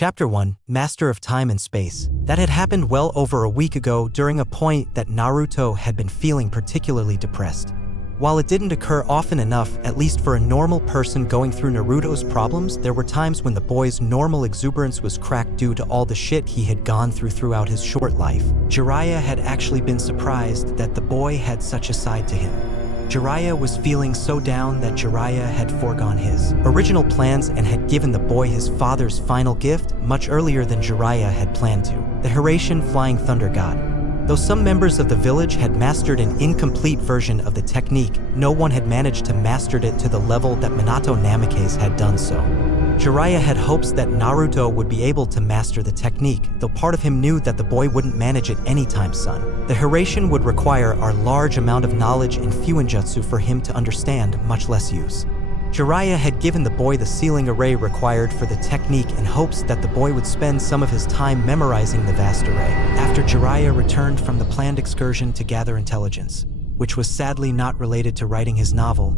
Chapter 1, Master of Time and Space. That had happened well over a week ago during a point that Naruto had been feeling particularly depressed. While it didn't occur often enough, at least for a normal person going through Naruto's problems, there were times when the boy's normal exuberance was cracked due to all the shit he had gone through throughout his short life. Jiraiya had actually been surprised that the boy had such a side to him. Jiraiya was feeling so down that Jiraiya had foregone his original plans and had given the boy his father's final gift much earlier than Jiraiya had planned to, the Hiraishin Flying Thunder God. Though some members of the village had mastered an incomplete version of the technique, no one had managed to master it to the level that Minato Namikaze had done so. Jiraiya had hopes that Naruto would be able to master the technique, though part of him knew that the boy wouldn't manage it anytime soon. The Hiraishin would require a large amount of knowledge in Fuinjutsu for him to understand, much less use. Jiraiya had given the boy the sealing array required for the technique in hopes that the boy would spend some of his time memorizing the vast array. After Jiraiya returned from the planned excursion to gather intelligence, which was sadly not related to writing his novel,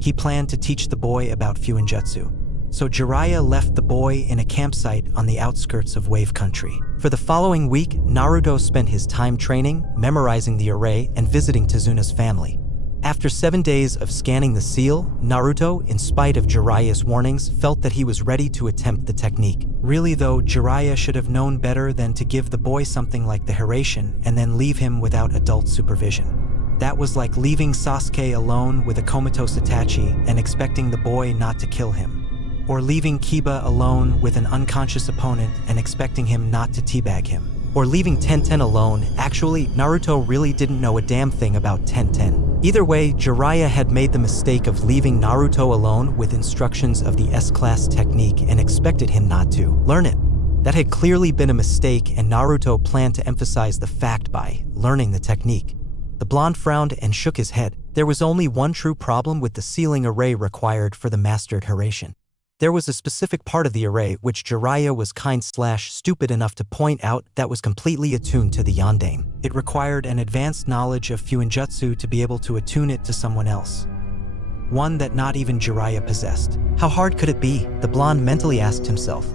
he planned to teach the boy about Fuinjutsu. So Jiraiya left the boy in a campsite on the outskirts of Wave Country. For the following week, Naruto spent his time training, memorizing the array, and visiting Tezuna's family. After 7 days of scanning the seal, Naruto, in spite of Jiraiya's warnings, felt that he was ready to attempt the technique. Really though, Jiraiya should have known better than to give the boy something like the Hiraishin and then leave him without adult supervision. That was like leaving Sasuke alone with a comatose Itachi and expecting the boy not to kill him. Or leaving Kiba alone with an unconscious opponent and expecting him not to teabag him. Or leaving Tenten alone. Actually, Naruto really didn't know a damn thing about Tenten. Either way, Jiraiya had made the mistake of leaving Naruto alone with instructions of the S-class technique and expected him not to learn it. That had clearly been a mistake, and Naruto planned to emphasize the fact by learning the technique. The blonde frowned and shook his head. There was only one true problem with the sealing array required for the mastered Hiraishin. There was a specific part of the array which Jiraiya was kind/stupid enough to point out that was completely attuned to the Yondaime. It required an advanced knowledge of Fuinjutsu to be able to attune it to someone else. One that not even Jiraiya possessed. How hard could it be? The blonde mentally asked himself.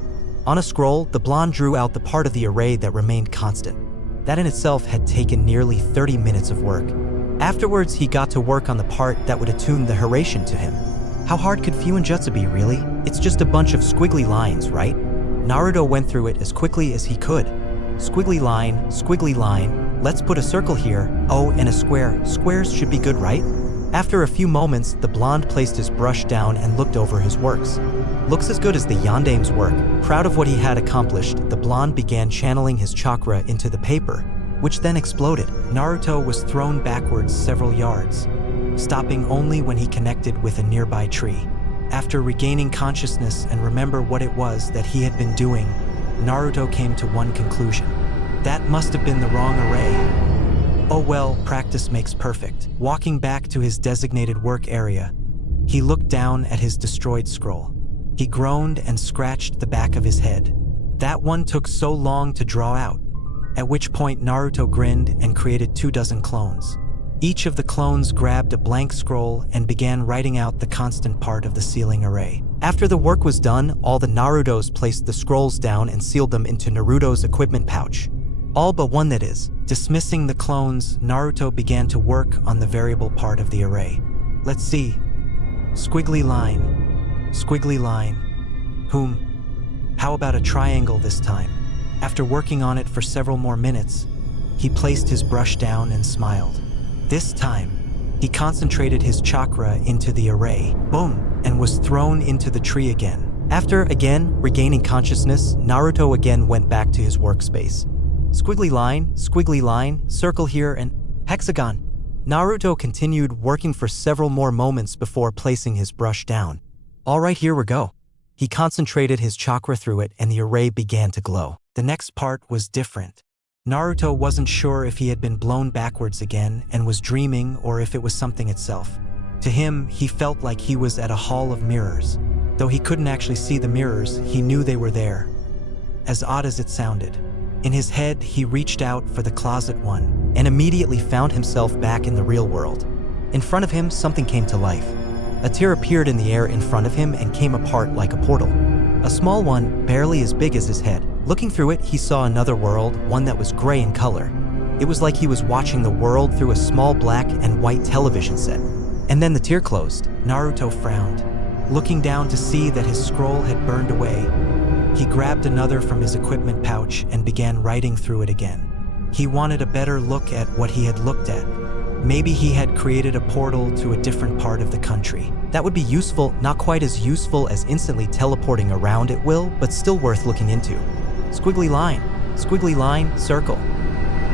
On a scroll, the blonde drew out the part of the array that remained constant. That in itself had taken nearly 30 minutes of work. Afterwards, he got to work on the part that would attune the Hiraishin to him. How hard could Fuinjutsu be, really? It's just a bunch of squiggly lines, right? Naruto went through it as quickly as he could. Squiggly line, let's put a circle here, oh, and a square. Squares should be good, right? After a few moments, the blonde placed his brush down and looked over his works. Looks as good as the Yondaime's work. Proud of what he had accomplished, the blonde began channeling his chakra into the paper, which then exploded. Naruto was thrown backwards several yards, stopping only when he connected with a nearby tree. After regaining consciousness and remember what it was that he had been doing, Naruto came to one conclusion. That must have been the wrong array. Oh well, practice makes perfect. Walking back to his designated work area, he looked down at his destroyed scroll. He groaned and scratched the back of his head. That one took so long to draw out. At which point Naruto grinned and created 24 clones. Each of the clones grabbed a blank scroll and began writing out the constant part of the sealing array. After the work was done, all the Narutos placed the scrolls down and sealed them into Naruto's equipment pouch. All but one, that is. Dismissing the clones, Naruto began to work on the variable part of the array. Let's see. Squiggly line. How about a triangle this time? After working on it for several more minutes, he placed his brush down and smiled. This time, he concentrated his chakra into the array, boom, and was thrown into the tree again. After, again, regaining consciousness, Naruto again went back to his workspace. Squiggly line, circle here, and hexagon. Naruto continued working for several more moments before placing his brush down. All right, here we go. He concentrated his chakra through it and the array began to glow. The next part was different. Naruto wasn't sure if he had been blown backwards again and was dreaming or if it was something itself. To him, he felt like he was at a hall of mirrors. Though he couldn't actually see the mirrors, he knew they were there. As odd as it sounded. In his head, he reached out for the closet one and immediately found himself back in the real world. In front of him, something came to life. A tear appeared in the air in front of him and came apart like a portal. A small one, barely as big as his head. Looking through it, he saw another world, one that was gray in color. It was like he was watching the world through a small black and white television set. And then the tear closed. Naruto frowned, looking down to see that his scroll had burned away. He grabbed another from his equipment pouch and began writing through it again. He wanted a better look at what he had looked at. Maybe he had created a portal to a different part of the country. That would be useful, not quite as useful as instantly teleporting around at will, but still worth looking into. Squiggly line, circle.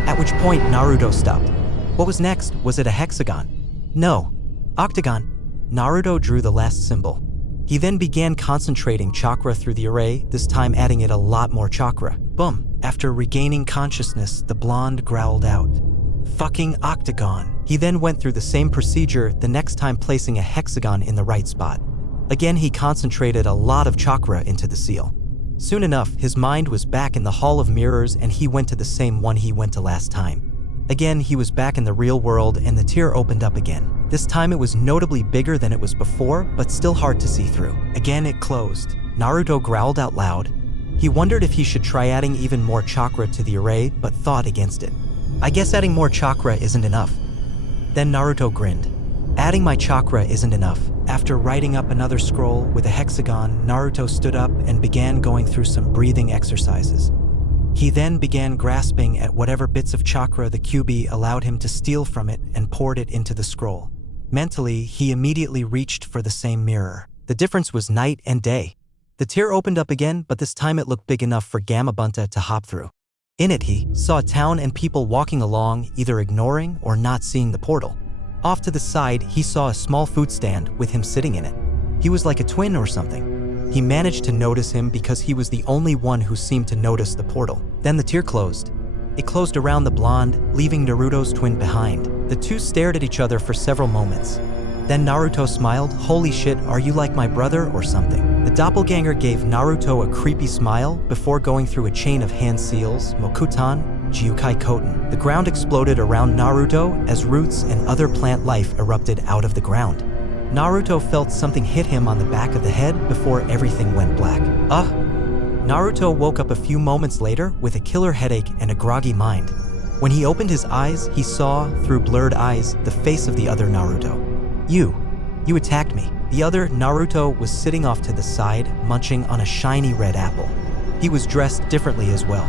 At which point Naruto stopped. What was next? Was it a hexagon? No. Octagon. Naruto drew the last symbol. He then began concentrating chakra through the array, this time adding it a lot more chakra. Boom. After regaining consciousness, the blonde growled out, "Fucking octagon." He then went through the same procedure, the next time placing a hexagon in the right spot. Again, he concentrated a lot of chakra into the seal. Soon enough, his mind was back in the Hall of Mirrors and he went to the same one he went to last time. Again, he was back in the real world and the tear opened up again. This time it was notably bigger than it was before, but still hard to see through. Again, it closed. Naruto growled out loud. He wondered if he should try adding even more chakra to the array, but thought against it. I guess adding more chakra isn't enough. Then Naruto grinned. Adding my chakra isn't enough. After writing up another scroll with a hexagon, Naruto stood up and began going through some breathing exercises. He then began grasping at whatever bits of chakra the QB allowed him to steal from it and poured it into the scroll. Mentally, he immediately reached for the same mirror. The difference was night and day. The tear opened up again, but this time it looked big enough for Gamabunta to hop through. In it, he saw a town and people walking along, either ignoring or not seeing the portal. Off to the side, he saw a small food stand with him sitting in it. He was like a twin or something. He managed to notice him because he was the only one who seemed to notice the portal. Then the tear closed. It closed around the blonde, leaving Naruto's twin behind. The two stared at each other for several moments. Then Naruto smiled. "Holy shit, are you like my brother or something?" The doppelganger gave Naruto a creepy smile before going through a chain of hand seals, Mokutan, Jiukai Koten. The ground exploded around Naruto as roots and other plant life erupted out of the ground. Naruto felt something hit him on the back of the head before everything went black. Naruto woke up a few moments later with a killer headache and a groggy mind. When he opened his eyes, he saw, through blurred eyes, the face of the other Naruto. You attacked me." The other Naruto was sitting off to the side, munching on a shiny red apple. He was dressed differently as well.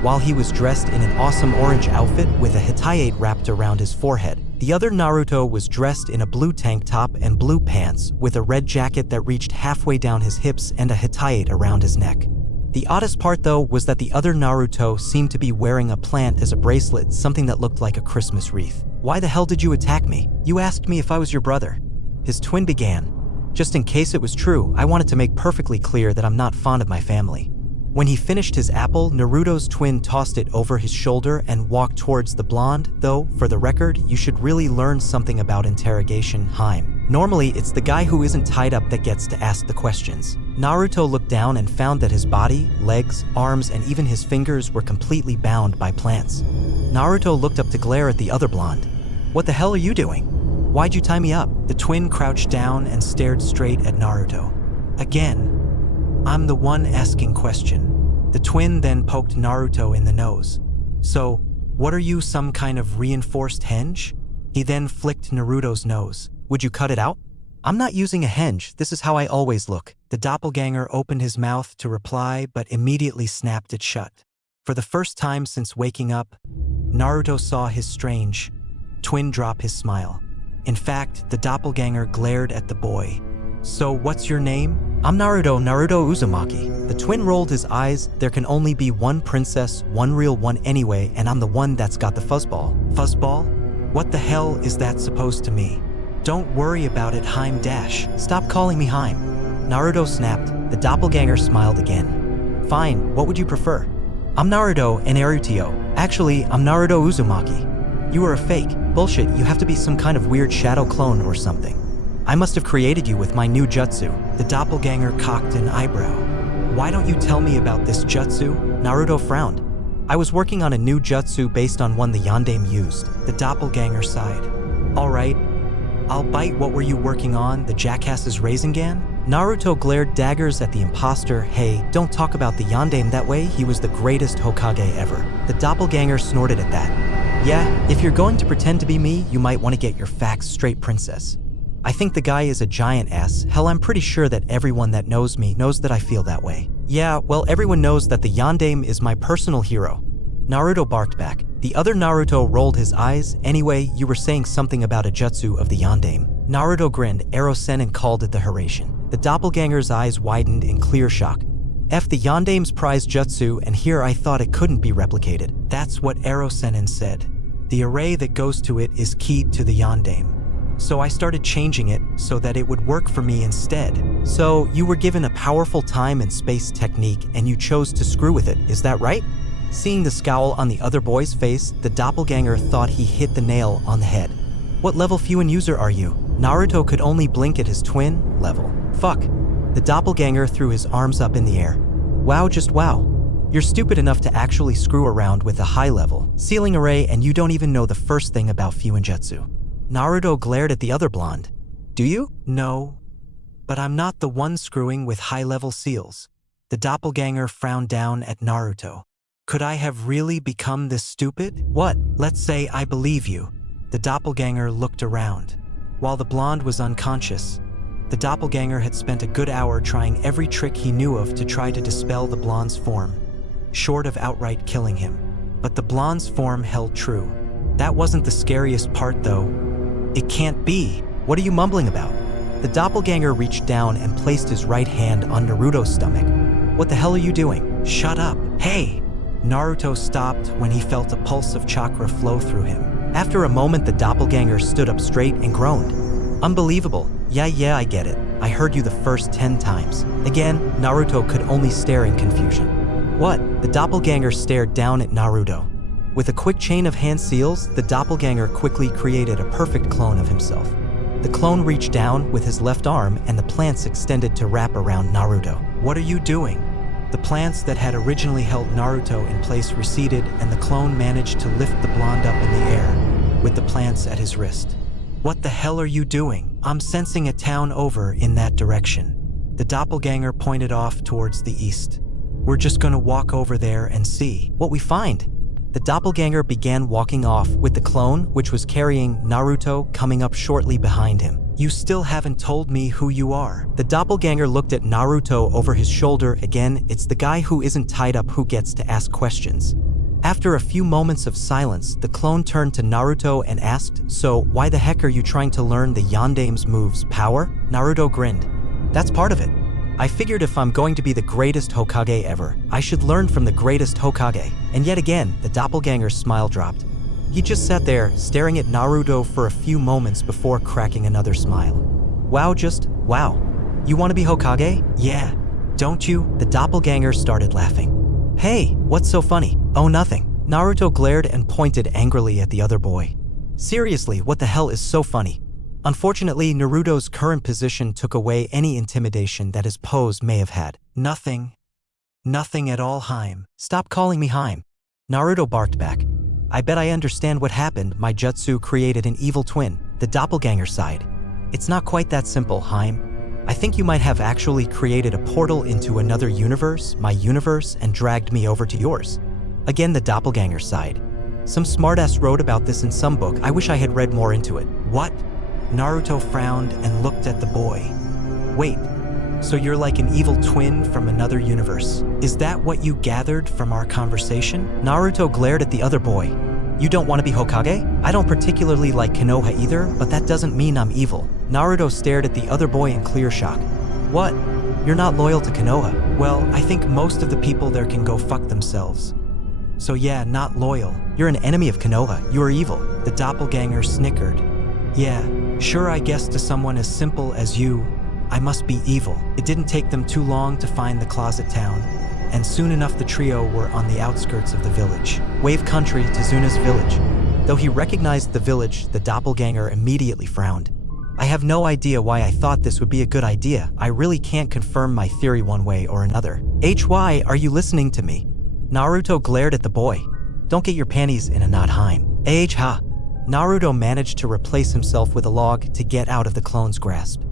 While he was dressed in an awesome orange outfit with a hitayate wrapped around his forehead, the other Naruto was dressed in a blue tank top and blue pants with a red jacket that reached halfway down his hips and a hitayate around his neck. The oddest part, though, was that the other Naruto seemed to be wearing a plant as a bracelet, something that looked like a Christmas wreath. "Why the hell did you attack me? You asked me if I was your brother." His twin began. "Just in case it was true, I wanted to make perfectly clear that I'm not fond of my family." When he finished his apple, Naruto's twin tossed it over his shoulder and walked towards the blonde, though, for the record, you should really learn something about interrogation, Haim. Normally, it's the guy who isn't tied up that gets to ask the questions. Naruto looked down and found that his body, legs, arms, and even his fingers were completely bound by plants. Naruto looked up to glare at the other blonde. "What the hell are you doing? Why'd you tie me up?" The twin crouched down and stared straight at Naruto. Again, "I'm the one asking question." The twin then poked Naruto in the nose. "So, what are you, some kind of reinforced henge?" He then flicked Naruto's nose. "Would you cut it out?" "I'm not using a henge, this is how I always look." The doppelganger opened his mouth to reply, but immediately snapped it shut. For the first time since waking up, Naruto saw his strange twin drop his smile. In fact, the doppelganger glared at the boy. "So what's your name?" "I'm Naruto Uzumaki." The twin rolled his eyes. "There can only be one princess, one real one anyway, and I'm the one that's got the fuzzball." "Fuzzball? What the hell is that supposed to mean?" "Don't worry about it, Haim Dash. Stop calling me Haim." Naruto snapped. The doppelganger smiled again. "Fine, what would you prefer?" "I'm Naruto and Erutio. Actually, I'm Naruto Uzumaki." "You are a fake. Bullshit, you have to be some kind of weird shadow clone or something. I must have created you with my new jutsu." The doppelganger cocked an eyebrow. "Why don't you tell me about this jutsu?" Naruto frowned. "I was working on a new jutsu based on one the Yondaime used." The doppelganger sighed. "All right, I'll bite. What were you working on, the jackass's Rasengan?" Naruto glared daggers at the imposter. Hey, don't talk about the Yondaime that way, he was the greatest Hokage ever. The doppelganger snorted at that. Yeah, if you're going to pretend to be me, you might want to get your facts straight, princess. I think the guy is a giant ass. Hell, I'm pretty sure that everyone that knows me knows that I feel that way. Yeah, well, everyone knows that the Yondaime is my personal hero. Naruto barked back. The other Naruto rolled his eyes. Anyway, you were saying something about a jutsu of the Yondaime. Naruto grinned, Erosen, and called it the Hiraishin. The doppelganger's eyes widened in clear shock. The Yondaime's prized jutsu, and here I thought it couldn't be replicated. That's what Erosen said. The array that goes to it is keyed to the Yondaime. So I started changing it so that it would work for me instead. So you were given a powerful time and space technique and you chose to screw with it, is that right? Seeing the scowl on the other boy's face, the doppelganger thought he hit the nail on the head. What level TwiN user are you? Naruto could only blink at his TwiN level. Fuck. The doppelganger threw his arms up in the air. Wow, just wow. You're stupid enough to actually screw around with a high-level ceiling array and you don't even know the first thing about Fuinjutsu. Naruto glared at the other blonde. Do you? No. But I'm not the one screwing with high-level seals. The doppelganger frowned down at Naruto. Could I have really become this stupid? What? Let's say I believe you. The doppelganger looked around. While the blonde was unconscious, the doppelganger had spent a good hour trying every trick he knew of to try to dispel the blonde's form, short of outright killing him. But the blonde's form held true. That wasn't the scariest part, though. It can't be. What are you mumbling about? The doppelganger reached down and placed his right hand on Naruto's stomach. What the hell are you doing? Shut up. Hey! Naruto stopped when he felt a pulse of chakra flow through him. After a moment, the doppelganger stood up straight and groaned. Unbelievable. Yeah, I get it. I heard you the first 10 times. Again, Naruto could only stare in confusion. What? The doppelganger stared down at Naruto. With a quick chain of hand seals, the doppelganger quickly created a perfect clone of himself. The clone reached down with his left arm and the plants extended to wrap around Naruto. What are you doing? The plants that had originally held Naruto in place receded and the clone managed to lift the blonde up in the air, with the plants at his wrist. What the hell are you doing? I'm sensing a town over in that direction. The doppelganger pointed off towards the east. We're just gonna walk over there and see what we find. The doppelganger began walking off with the clone, which was carrying Naruto, coming up shortly behind him. You still haven't told me who you are. The doppelganger looked at Naruto over his shoulder. Again, it's the guy who isn't tied up who gets to ask questions. After a few moments of silence, the clone turned to Naruto and asked, so why the heck are you trying to learn the Yondaime's moves' power? Naruto grinned. That's part of it. I figured if I'm going to be the greatest Hokage ever, I should learn from the greatest Hokage. And yet again, the doppelganger's smile dropped. He just sat there, staring at Naruto for a few moments before cracking another smile. Wow, just wow. You want to be Hokage? Yeah. Don't you? The doppelganger started laughing. Hey, what's so funny? Oh, nothing. Naruto glared and pointed angrily at the other boy. Seriously, what the hell is so funny? Unfortunately, Naruto's current position took away any intimidation that his pose may have had. Nothing. Nothing at all, Haim. Stop calling me Haim. Naruto barked back. I bet I understand what happened. My jutsu created an evil twin. The doppelganger sighed. It's not quite that simple, Haim. I think you might have actually created a portal into another universe, my universe, and dragged me over to yours. Again, the doppelganger sighed. Some smartass wrote about this in some book. I wish I had read more into it. What? Naruto frowned and looked at the boy. Wait, so you're like an evil twin from another universe? Is that what you gathered from our conversation? Naruto glared at the other boy. You don't want to be Hokage? I don't particularly like Konoha either, but that doesn't mean I'm evil. Naruto stared at the other boy in clear shock. What? You're not loyal to Konoha? Well, I think most of the people there can go fuck themselves. So yeah, not loyal. You're an enemy of Konoha. You are evil. The doppelganger snickered. Yeah, sure, I guess to someone as simple as you, I must be evil. It didn't take them too long to find the closet town, and soon enough the trio were on the outskirts of the village. Wave Country, Tizuna's village. Though he recognized the village, the doppelganger immediately frowned. I have no idea why I thought this would be a good idea. I really can't confirm my theory one way or another. HY, are you listening to me? Naruto glared at the boy. Don't get your panties in a knot, Haim. Ha. Naruto managed to replace himself with a log to get out of the clone's grasp.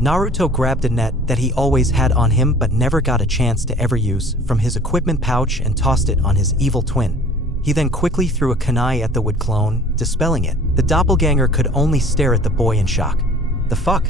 Naruto grabbed a net that he always had on him but never got a chance to ever use from his equipment pouch and tossed it on his evil twin. He then quickly threw a kunai at the wood clone, dispelling it. The doppelganger could only stare at the boy in shock. The fuck?